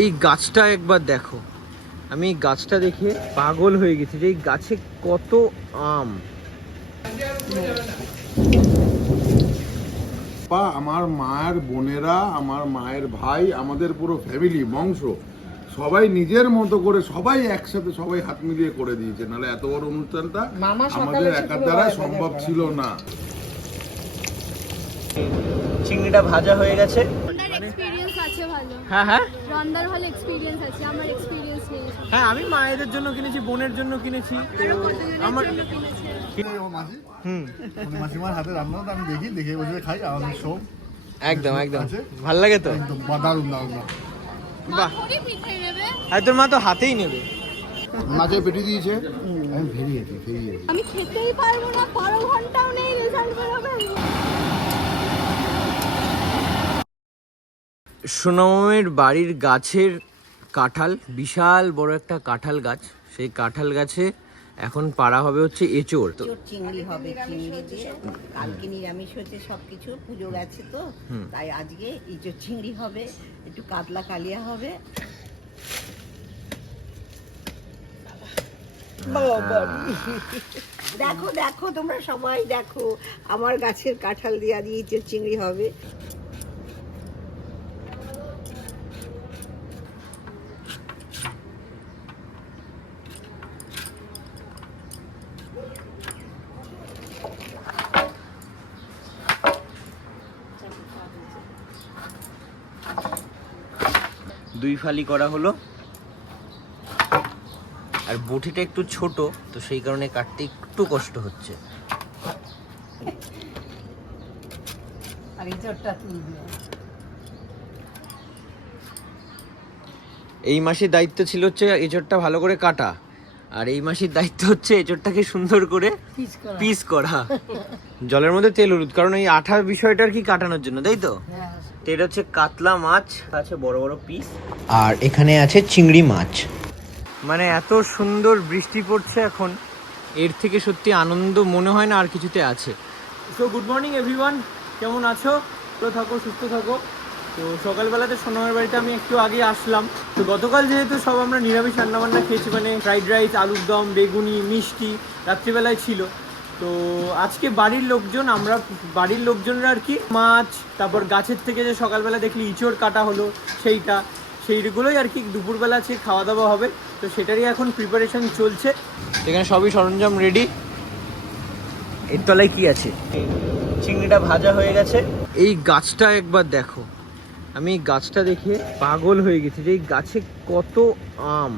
এই গাছটা একবার দেখো। আমি এই গাছটা দেখে পাগল হয়ে গেছি যে এই গাছে কত আম। পা আমার মায়ের বোনেরা আমার মায়ের ভাই আমাদের পুরো ফ্যামিলি বংশ সবাই নিজের মতো করে সবাই একসাথে সবাই হাত মিলিয়ে করে দিয়েছে। নাহলে এত বড় অনুষ্ঠানটা আমাদের একার দ্বারা সম্ভব ছিল না। চিংড়িটা ভাজা হয়ে গেছে। ভালো। হ্যাঁ হ্যাঁ। রান্নার ভালো এক্সপিরিয়েন্স আছে আমার এক্সপিরিয়েন্স নেই। হ্যাঁ আমি মায়েদের জন্য কিনেছি বোনের জন্য কিনেছি। আমার হুম। মাসিমার হাতে রান্নাটা আমি দেখি দেখে বসে খাই সব একদম একদম। আছে? ভালো লাগে তো? দারুণ দারুণ। বাহ। আর তোর মা তো হাতেই নেবে। পেটি দিয়েছে। আমি খেতেই পারব না বারো ঘন্টাও নেই রেজাল্ট বেরোবে সোনামের বাড়ির গাছের কাঁঠাল বিশাল বড় একটা কাঁঠাল গাছ। সেই কাঁঠাল গাছে এখন পাড়া হবে হচ্ছে এঁচড়। তো চিংড়ি হবে চিংড়ি দিয়ে কালকে নিরামিষ হচ্ছে সব কিছু পুজো গেছে তো তাই আজকে ইঁচড় চিংড়ি হবে একটু কাতলা কালিয়া হবে। দেখো দেখো তোমরা সবাই দেখো আমার গাছের কাঁঠাল দিয়ে ইঁচড় চিংড়ি হবে। ফালি করা হলো। আর বটিটা একটু ছোট তো সেই কারণে কাটতে একটু কষ্ট হচ্ছে। এই মাসের দায়িত্ব ছিল হচ্ছে এঁচড়টা ভালো করে কাটা। আর এই মাসের দায়িত্ব হচ্ছে এঁচড়টাকে সুন্দর করে পিস করা। জলের মধ্যে তেল হলুদ কারণ এই আঠার বিষয়টার কি কাটানোর জন্য তাই তো? তো এটা হচ্ছে কাতলা মাছ আছে বড় বড় পিস আর এখানে আছে চিংড়ি মাছ। মানে এত সুন্দর বৃষ্টি পড়ছে এখন। এর থেকে সত্যি আনন্দ মনে হয় না আর কিছুতে আছে। সো গুড মর্নিং এভরিওয়ান কেমন আছো? ভালো থাকো সুস্থ থাকো। তো সকালবেলাতে সোনামের বাড়িতে আমি একটু আগে আসলাম। তো গতকাল যেহেতু সব আমরা নিরামিষ রান্নাবান্না খেয়েছি মানে ফ্রাইড রাইস আলুর দম বেগুনি মিষ্টি রাত্রিবেলায় ছিল। তো আজকে বাড়ির লোকজন, আমরা বাড়ির লোকজনরা আর কি, মাছ, তারপর গাছের থেকে যে সকালবেলা দেখলি ইঁচড় কাটা হলো, সেইটা, সেইগুলোই আর কি দুপুরবেলা আজকে খাওয়া দাওয়া হবে। তো সেটারই এখন প্রিপারেশন চলছে। এখানে সবই সরঞ্জাম রেডি এর তলায় কি আছে? চিংড়িটা ভাজা হয়ে গেছে। এই গাছটা একবার দেখো। আমি গাছটা দেখে পাগল হয়ে গেছি যে এই গাছে কত আম।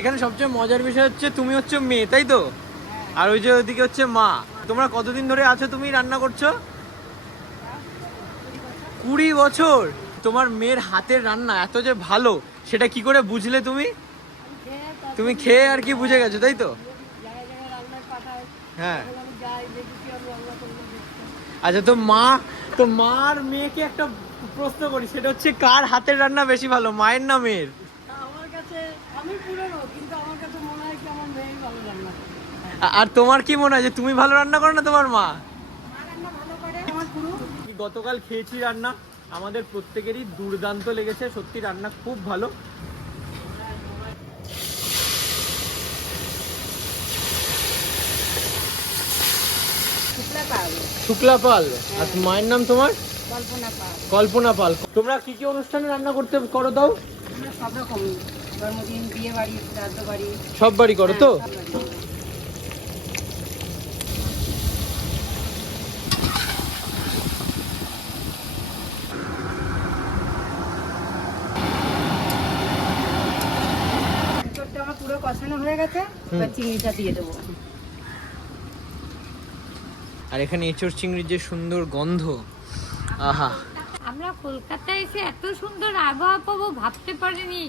এখানে সবচেয়ে মজার বিষয় হচ্ছে তুমি হচ্ছে মেয়ে, তাই তো? আর ওই যে ওইদিকে হচ্ছে মা। তোমরা কতদিন ধরে আছো তুমি রান্না করছ? কুড়ি বছর। তোমার মেয়ের হাতের রান্না এত যে ভালো, সেটা কি করে বুঝলে তুমি? তুমি খেয়ে আর কি বুঝে গেছো, তাই তো? হ্যাঁ। আচ্ছা তো মা, তো মার মেয়েকে একটা প্রশ্ন করি, সেটা হচ্ছে কার হাতের রান্না বেশি ভালো, মায়ের না মেয়ের? আমার কাছে আমি পুরনো কিন্তু আমার কাছে মনে হয় কি আমার মেয়েই ভালো রান্না করে। আর তোমার কি মনে হয় যে তুমি ভালো রান্না করো না তোমার মা? রান্না ভালো করে আমার পুরো। গতকাল খেয়েছি রান্না। আমাদের প্রত্যেকেরই দুর্দান্ত লেগেছে সত্যি রান্না খুব ভালো। শুক্লা পাল। আর মায়ের নাম তোমার? কল্পনা পাল। কল্পনা পাল। তোমরা কি কি অনুষ্ঠানে রান্না করতে করো দাও? সব রকমই। জন্মদিন বিয়ে বাড়ি শ্রাদ্ধ বাড়ি। সব বাড়ি করো তো? আমার পুরো কষানো হয়ে গেছে এবার চিংড়িটা দিয়ে দেবো। আর এখানে এঁচড় চিংড়ির যে সুন্দর গন্ধ আহা। আমরা কলকাতায় এসে এত সুন্দর আবহাওয়া পাবো ভাবতে পারিনি।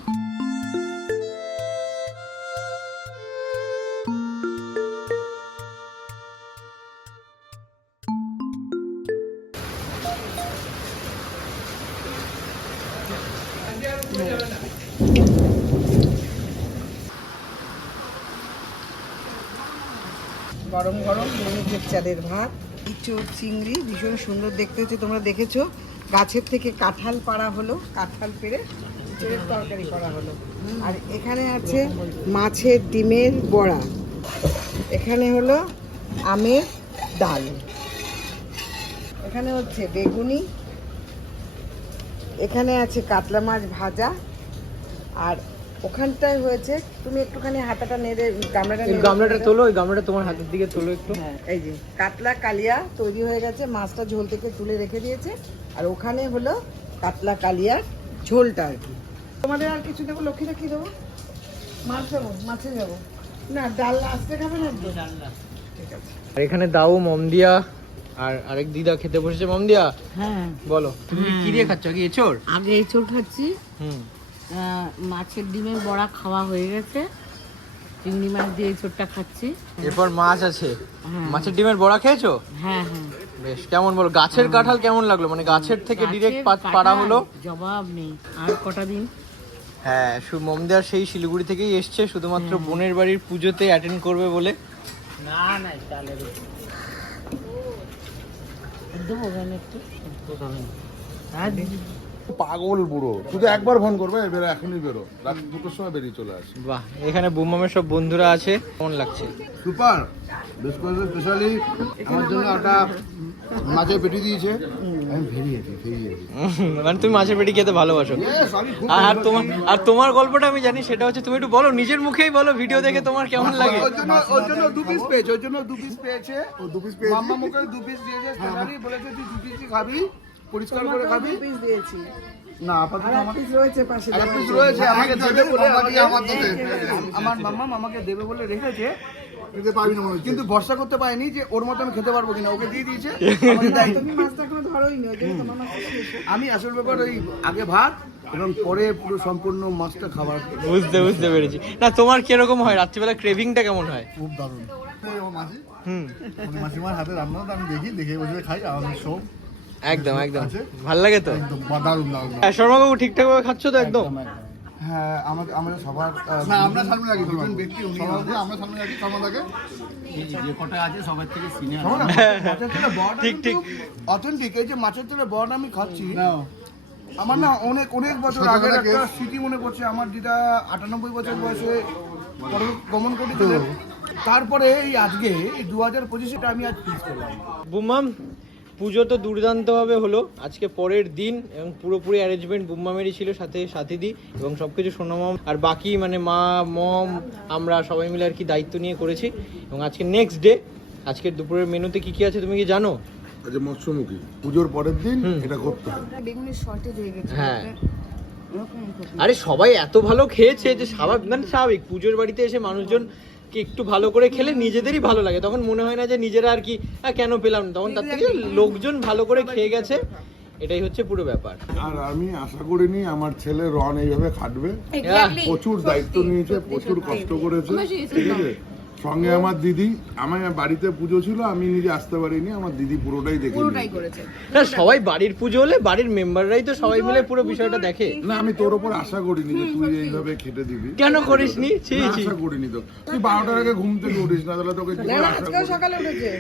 গরম গরম মরিচের চালের ভাত, ইঁচড় চিংড়ি, ভীষণ সুন্দর দেখতে হচ্ছে, তোমরা দেখেছ? গাছের থেকে কাঁঠাল পাড়া হলো, কাঁঠাল পেড়ে ইঁচড়ের তরকারি করা হলো। আর এখানে আছে মাছের ডিমের বড়া। এখানে হলো আমের ডাল। এখানে হচ্ছে বেগুনি। এখানে আছে কাতলা মাছ ভাজা। আর ওখানটায় হয়েছে। তুমি একটুখানি হাতাটা নেড়ে গামলাটা নেড়ে গামলাটা তোলো ওই গামলাটা তোমার হাতের দিকে তোলো একটু। হ্যাঁ এই যে কাতলা কালিয়া তৈরি হয়ে গেছে মাছটা ঝোল থেকে তুলে রেখে দিয়েছে। আর ওখানে হলো কাতলা কালিয়ার ঝোলটা আর কি। তোমাদের আর কিছু দেবো? লক্ষ্মীটা কি দেবো? মাছ দেবো মাছে যাব না ডাল আসতে খাবে না? তো? ঠিক আছে। আর এখানে দাও মমদিয়া আর আরেক দিদা খেতে বসেছে। মমদিয়া হ্যাঁ। বলো। তুমি কি দিয়ে খাচ্ছ? কি এচোর আগে এই চোর খাচ্ছি। হুম। মাছের ডিমের বড়া খাওয়া হয়ে গেছে। চিংড়ি মাছ দিয়ে এই চোরটা খাচ্ছি। এরপর মাছ আছে। মাছের ডিমের বড়া খেয়েছো? হ্যাঁ হ্যাঁ। বেশ কেমন বলো? গাছের কাঁঠাল কেমন লাগল? মানে গাছের থেকে ডিরেক্ট পাড়া হলো? জবাব নেই। আর কটা দিন? হ্যাঁ শু মমদিয়ার সেই শিলিগুড়ি থেকেই এসছে শুধুমাত্র বোনের বাড়ির পুজোতে অ্যাটেন্ড করবে বলে। না না চালের দেবো ওখানে একটু হ্যাঁ পাগল বুড়ো। শুধু একবার ফোন করবে বেরো এখনই বেরো। রাত দুটোর সময় বেরিয়ে চলে আসে বাহ এখানে বুমামের সব বন্ধুরা আছে কেমন লাগছে? সুপার। বেশ করে স্পেশালি আমার জন্য একটা মাছের পেটি দিয়েছে। আমি ভেরি হ্যাপি ভেরি হ্যাপি মানে তুমি মাছের পেটি খেতে ভালোবাসো। আর তোমার আর তোমার গল্পটা আমি জানি সেটা হচ্ছে তুমি একটু বলো নিজের মুখেই বলো ভিডিও দেখে তোমার কেমন লাগে? ওর জন্য ওর জন্য দু পিস পেয়েছে ওর জন্য দু পিস পেয়েছে। ও দু পিস পেয়েছে? মাম্মা মুখে দু পিস দিয়েছে স্পেশালি বলেছে তুই দু পিসই খাবি। পরিষ্কার করে খাবি? পিস দিয়েছি। না আপাতত আমার পিস রয়েছে পাশে আর পিস রয়েছে আমাকে দেবে বলে আমাকে আমার মাম্মা আমাকে দেবে বলে রেখেছে দিতে পারবি না মনে কিন্তু ভরসা করতে পারিনি যে ওর মতো আমি খেতে পারব কিনা ওকে দিয়ে দিয়েছে। তুমি মাছটা এখনও। আমি আসল ব্যাপার ওই আগে ভাত এবং পরে পুরো সম্পূর্ণ মাছটা খাবার। বুঝতে বুঝতে পেরেছি। না তোমার কীরকম হয়? রাত্রিবেলা ক্রেভিংটা কেমন হয়? খুব দারুণ। মাসি হুম মাসিমার হাতে রান্না আমি দেখি দেখে বসে খাই আমার সব। একদম একদম। ভালো লাগে তো? একদম দারুণ দারুণ। হ্যাঁ, শর্মাবাবু ঠিকঠাক ভাবে খাচ্ছ তো একদম? হ্যাঁ আমাদের আমাদের সবার না আমরা সামনে রাখি দুজন ব্যক্তি উনি আমরা সামনে রাখি সমাদাকে যে কটা আছে সবার থেকে সিনিয়র ঠিক, ঠিক। অথেন্টিক এই যে মাছের তেলে আমি খাচ্ছি। আমার না অনেক অনেক বছর আগের একটা স্মৃতি মনে পড়ছে। আমার দিদা আটানব্বই বছর বয়সে গমন করেছিলেন। তারপরে এই আজকে এই দু হাজার পঁচিশে আমি আজ ফিক্স করলাম। বুমাম পুজো তো দুর্দান্তভাবে হলো। আজকে পরের দিন এবং পুরোপুরি অ্যারেঞ্জমেন্ট বুম্মামেরই ছিল সাথে সাথীদি এবং সব কিছু সোনামম। আর বাকি মানে মা মম আমরা সবাই মিলে আর কি দায়িত্ব নিয়ে করেছি। এবং আজকে নেক্সট ডে আজকের দুপুরের মেনুতে কি কি আছে তুমি কি জানো? আজ মৎস্যমুখী। পুজোর পরের দিন এটা করতে বেগুনের শর্টেজ হয়ে গেছে। হ্যাঁ। আরে সবাই এত ভালো খেয়েছে যে স্বাভাবিক মানে স্বাভাবিক। পুজোর বাড়িতে এসে মানুষজন কি একটু ভালো করে খেলে নিজেদেরই ভালো লাগে। তখন মনে হয় না যে নিজেরা আর কি "আহ, কেন পেলাম না?" তখন তার থেকে লোকজন ভালো করে খেয়ে গেছে। এটাই হচ্ছে পুরো ব্যাপার। আর আমি আশা করিনি আমার ছেলে রন এইভাবে খাটবে। প্রচুর দায়িত্ব নিয়েছে প্রচুর কষ্ট করেছে। ঠিক আছে? সঙ্গে আমার দিদি আমার বাড়িতে পুজো ছিল আমি নিজে আসতে পারিনি আমার দিদি পুরোটাই দেখে। না সবাই বাড়ির পুজো হলে বাড়ির মেম্বাররাই তো সবাই মিলে পুরো বিষয়টা দেখে। না আমি তোর ওপর আশা করিনি যে তুই এইভাবে খেটে দিবি। কেন করিসনি? ছি না, ছি। আশা করিনি তো। তুই বারোটার আগে ঘুম থেকে উঠিস না তাহলে তোকে? সকালে উঠেছে।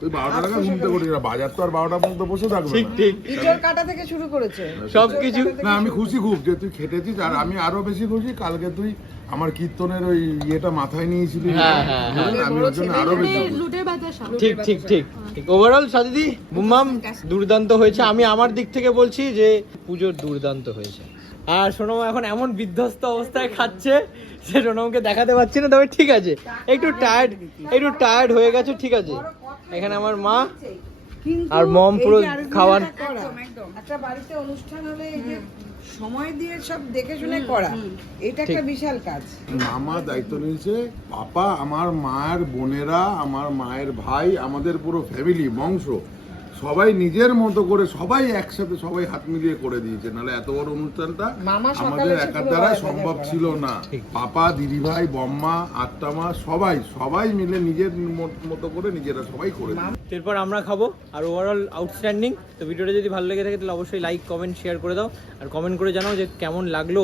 তুই বারোটার আগে ঘুম থেকে না বাজার তো আর বারোটা পর্যন্ত বসে থাকবে ঠিক ঠিক। ইঁচড় কাটা থেকে শুরু করেছে। সবকিছু না আমি খুশি খুব যে তুই খেটেছিস আর আমি আরও বেশি খুশি কালকে তুই আমার কীর্তনের ওই ইয়েটা মাথায় নিয়েছিলি। হ্যাঁ, হ্যাঁ, হ্যাঁ। আমি ওর জন্য আরও বেশি খুশি। লুটের বাতাস ঠিক ঠিক ঠিক ঠিক। ওভারঅল সাদিদি বুম্মাম দুর্দান্ত হয়েছে। আমি আমার দিক থেকে বলছি যে পুজোর দুর্দান্ত হয়েছে। আর সোনম এখন এমন বিধ্বস্ত অবস্থায় খাচ্ছে সে সোনমকে দেখাতে পারছি না। তবে ঠিক আছে একটু টায়ার্ড একটু টায়ার্ড হয়ে গেছে ঠিক আছে। এখানে আমার মা আর মম পুরো একটা বাড়িতে অনুষ্ঠান হলে এই যে সময় দিয়ে সব দেখে শুনে করা এটা একটা বিশাল কাজ। মামা দায়িত্ব নিয়েছে পাপা আমার মায়ের বোনেরা আমার মায়ের ভাই আমাদের পুরো ফ্যামিলি বংশ সবাই নিজের মতো করে সবাই একসাথে সবাই হাত মিলিয়ে করে দিয়েছে। নাহলে এত বড় অনুষ্ঠানটা আমাদের একার বাজার সম্ভব ছিল না। পাপা দিদিভাই বম্মা আত্মা সবাই সবাই মিলে নিজের মতো করে নিজেরা সবাই করে এরপর আমরা খাব আর ওভারঅল আউটস্ট্যান্ডিং তো ভিডিওটা যদি ভালো লেগে থাকে তাহলে অবশ্যই লাইক কমেন্ট শেয়ার করে দাও। আর কমেন্ট করে জানাও যে কেমন লাগল।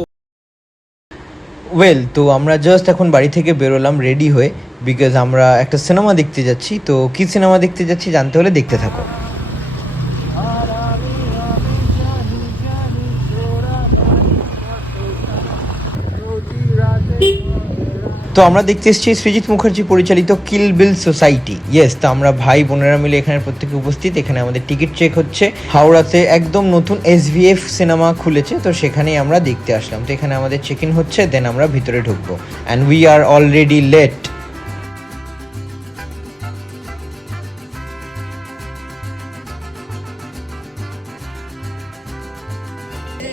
ওয়েল তো আমরা জাস্ট এখন বাড়ি থেকে বেরোলাম রেডি হয়ে বিকজ আমরা একটা সিনেমা দেখতে যাচ্ছি। তো কি সিনেমা দেখতে যাচ্ছি জানতে হলে দেখতে থাকো। তো আমরা দেখতে এসেছি সৃজিত মুখার্জি পরিচালিত কিল বিল সোসাইটি। ইয়েস তো আমরা ভাই বোনেরা মিলে এখানে প্রত্যেকে উপস্থিত। এখানে আমাদের টিকিট চেক হচ্ছে। হাওড়াতে একদম নতুন এসভিএফ সিনেমা খুলেছে তো সেখানেই আমরা দেখতে আসলাম। তো এখানে আমাদের চেক ইন হচ্ছে দেন আমরা ভিতরে ঢুকবো। And we are already late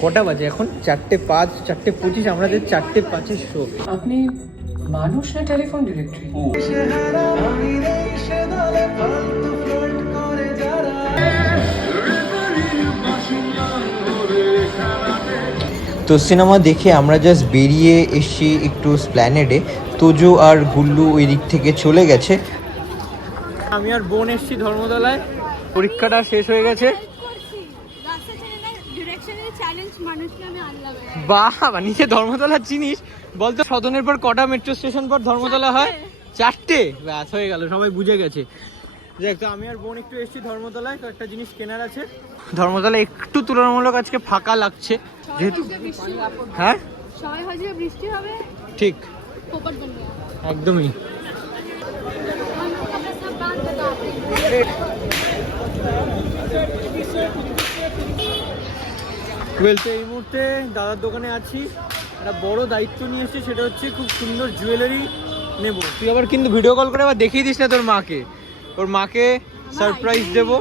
কটা বাজে এখন? চারটে পাঁচ চারটে পঁচিশ আমাদের চারটে পাঁচের শো আপনি মানুষ না টেলিফোন ডিরেক্টরি? তো সিনেমা দেখে আমরা জাস্ট বেরিয়ে এসছি একটু স্প্ল্যানেডে। তোজো আর গুল্লু ওই দিক থেকে চলে গেছে। আমি আর বোন এসছি ধর্মতলায়। পরীক্ষাটা শেষ হয়ে গেছে। করছি রাস্তা ছেড়ে না বলতো সদনের পর কটা মেট্রো স্টেশন পর ধর্মতলা হয়? চারটে। ব্যাস হয়ে গেল সবাই বুঝে গেছে। দেখ তো আমি আর বোন একটু এসেছি ধর্মতলায় তো একটা জিনিস কেনার আছে। ধর্মতলা একটু তুলনামূলক আজকে ফাঁকা লাগছে। যেহেতু হ্যাঁ? বৃষ্টি হবে। ঠিক। একদমই। ওয়েল তো এই মুহূর্তে দাদার দোকানে আছি। একটা বড় দায়িত্ব নিয়ে এসেছি সেটা হচ্ছে খুব সুন্দর জুয়েলারি নেব। তুই আবার কিন্তু ভিডিও কল করে আবার দেখিয়ে দিস না তোর মাকে। ওর মাকে সারপ্রাইজ দেবো।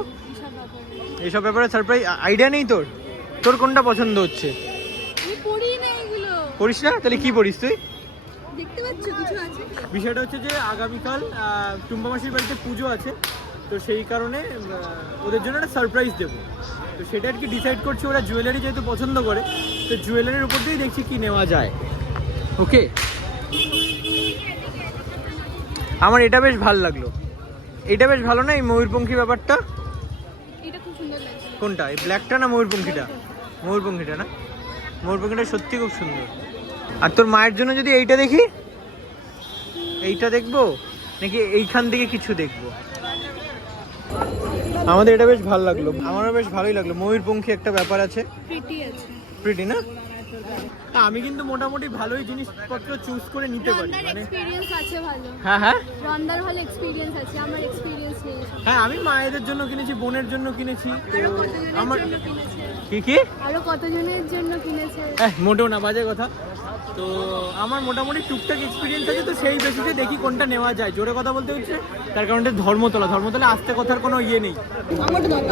এইসব ব্যাপারে। সারপ্রাইজ আইডিয়া নেই তোর? তোর কোনটা পছন্দ হচ্ছে? আমি পড়ি না এগুলো। পড়িস না? তাহলে কি পড়িস তুই? দেখতে পাচ্ছ কিছু আছে? বিষয়টা হচ্ছে যে আগামীকাল টুম্পা মাসির বাড়িতে পুজো আছে তো সেই কারণে ওদের জন্য একটা সারপ্রাইজ দেবো। তো সেটা আর কি ডিসাইড করছি ওরা জুয়েলারি যেহেতু পছন্দ করে তো জুয়েলারির উপর দিয়েই দেখছি কি নেওয়া যায়। ওকে আমার এটা বেশ ভালো লাগল। এটা বেশ ভালো না এই ময়ূরপঙ্খী ব্যাপারটা? কোনটা? এই ব্ল্যাকটা না ময়ূরপঙ্খীটা? ময়ূরপঙ্খীটা না? ময়ূরপঙ্খীটা সত্যি খুব সুন্দর। আর তোর মায়ের জন্য যদি এইটা দেখি? এইটা দেখব? নাকি এইখান থেকে কিছু দেখব? আমাদের এটা বেশ ভালো লাগল। আমারও বেশ ভালোই লাগল। ময়ূরপঙ্খী একটা ব্যাপার আছে। প্রিটি না? আমি কিন্তু মোটামুটি ভালোই জিনিসপত্র চুজ করে নিতে পারি মানে এক্সপেরিয়েন্স আছে ভালো। হ্যাঁ হ্যাঁ? রন্দার ভালো এক্সপেরিয়েন্স আছে আমার এক্সপিরিয়েন্স। হ্যাঁ আমি মায়েদের জন্য কিনেছি বোনের জন্য কিনেছি। আমার কি কি? আরও কতজনের জন্য কিনেছে? হ্যাঁ মোটেও না বাজে কথা। তো আমার মোটামুটি টুকটাক এক্সপিরিয়েন্স আছে তো সেই বেসিসে দেখি কোনটা নেওয়া যায়। জোরে কথা বলতে হচ্ছে তার কারণ এটা ধর্মতলা। ধর্মতলা আসতে কথার কোনো ইয়ে নেই।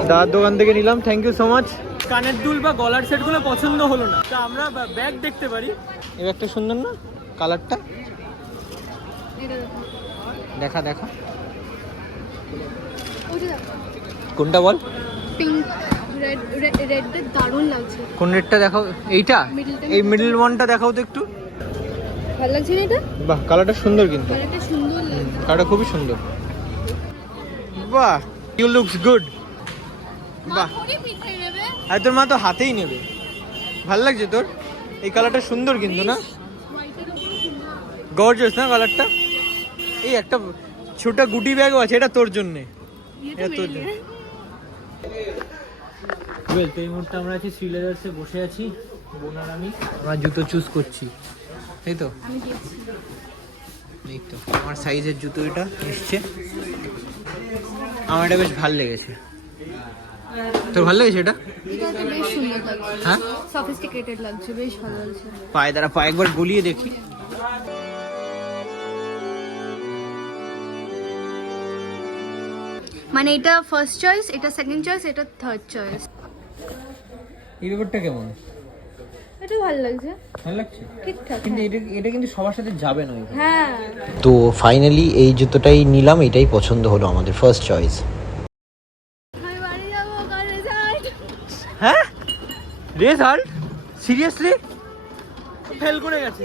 দাদার দোকান থেকে নিলাম থ্যাংক ইউ সো মাচ কানের দুল বা গলার সেটগুলো পছন্দ হলো না। তা আমরা ব্যাগ দেখতে পারি। এই ব্যাগটা সুন্দর না কালারটা দেখা দেখো। কোনটা বল? পিঙ্ক রেড রেড দারুণ লাগছে। কোন রেটটা দেখাও? এইটা? এই মিডল ওয়ানটা দেখাও তো একটু। ভালো লাগছে না এটা? বাহ কালারটা সুন্দর কিন্তু। কালারটা সুন্দর লাগছে। কালারটা খুবই সুন্দর। বাহ ইউ লুকস গুড বাহ। আর তোর মা তো হাতেই নেবে। ভালো লাগছে তোর? এই কালারটা সুন্দর কিন্তু না? গর্জাস না কালারটা এই একটা ছোট গুটি ব্যাগও আছে এটা তোর জন্যে। তোর ওয়েল তো এই মুহূর্তে আমরা আছি শ্রীলেদার্সে বসে আছি। বোন আমি আমরা জুতো চুজ করছি। তাই তো? এই তো আমার সাইজের জুতো এটা এসছে। আমার এটা বেশ ভালো লেগেছে। তোর ভালো লেগেছে এটা? হ্যাঁ? সফিস্টিকেটেড লাগছে বেশ ভালো লাগছে। পায়ে দ্বারা পায়ে একবার গলিয়ে দেখি। মানে এটা ফার্স্ট চয়েস এটা সেকেন্ড চয়েস এটা থার্ড চয়েস এই ব্যাপারটা কেমন? এটা ভালো লাগছে। ভালো লাগছে? ঠিকঠাক কিন্তু এটা এটা কিন্তু সবার সাথে যাবে না হ্যাঁ। তো ফাইনালি এই জুতোটাই নিলাম এটাই পছন্দ হলো আমাদের ফার্স্ট চয়েস হ্যাঁ? রেজাল্ট? সিরিয়াসলি ফেল করে গেছে।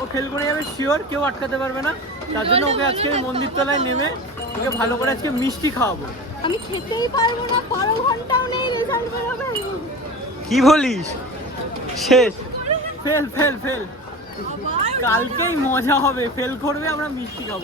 ও ফেল করে যাবে শিওর কেউ আটকাতে পারবে না। তার জন্য ওকে আজকে আমি মন্দির তলায় নেমে ওকে ভালো করে আজকে মিষ্টি খাওয়াবো। আমি খেতেই পারব না বারো ঘন্টাও নেই রেজাল্ট বেরোবে। কি বলিস? শেষ। ফেল ফেল ফেল কালকেই মজা হবে ফেল করবে আমরা মিষ্টি খাব।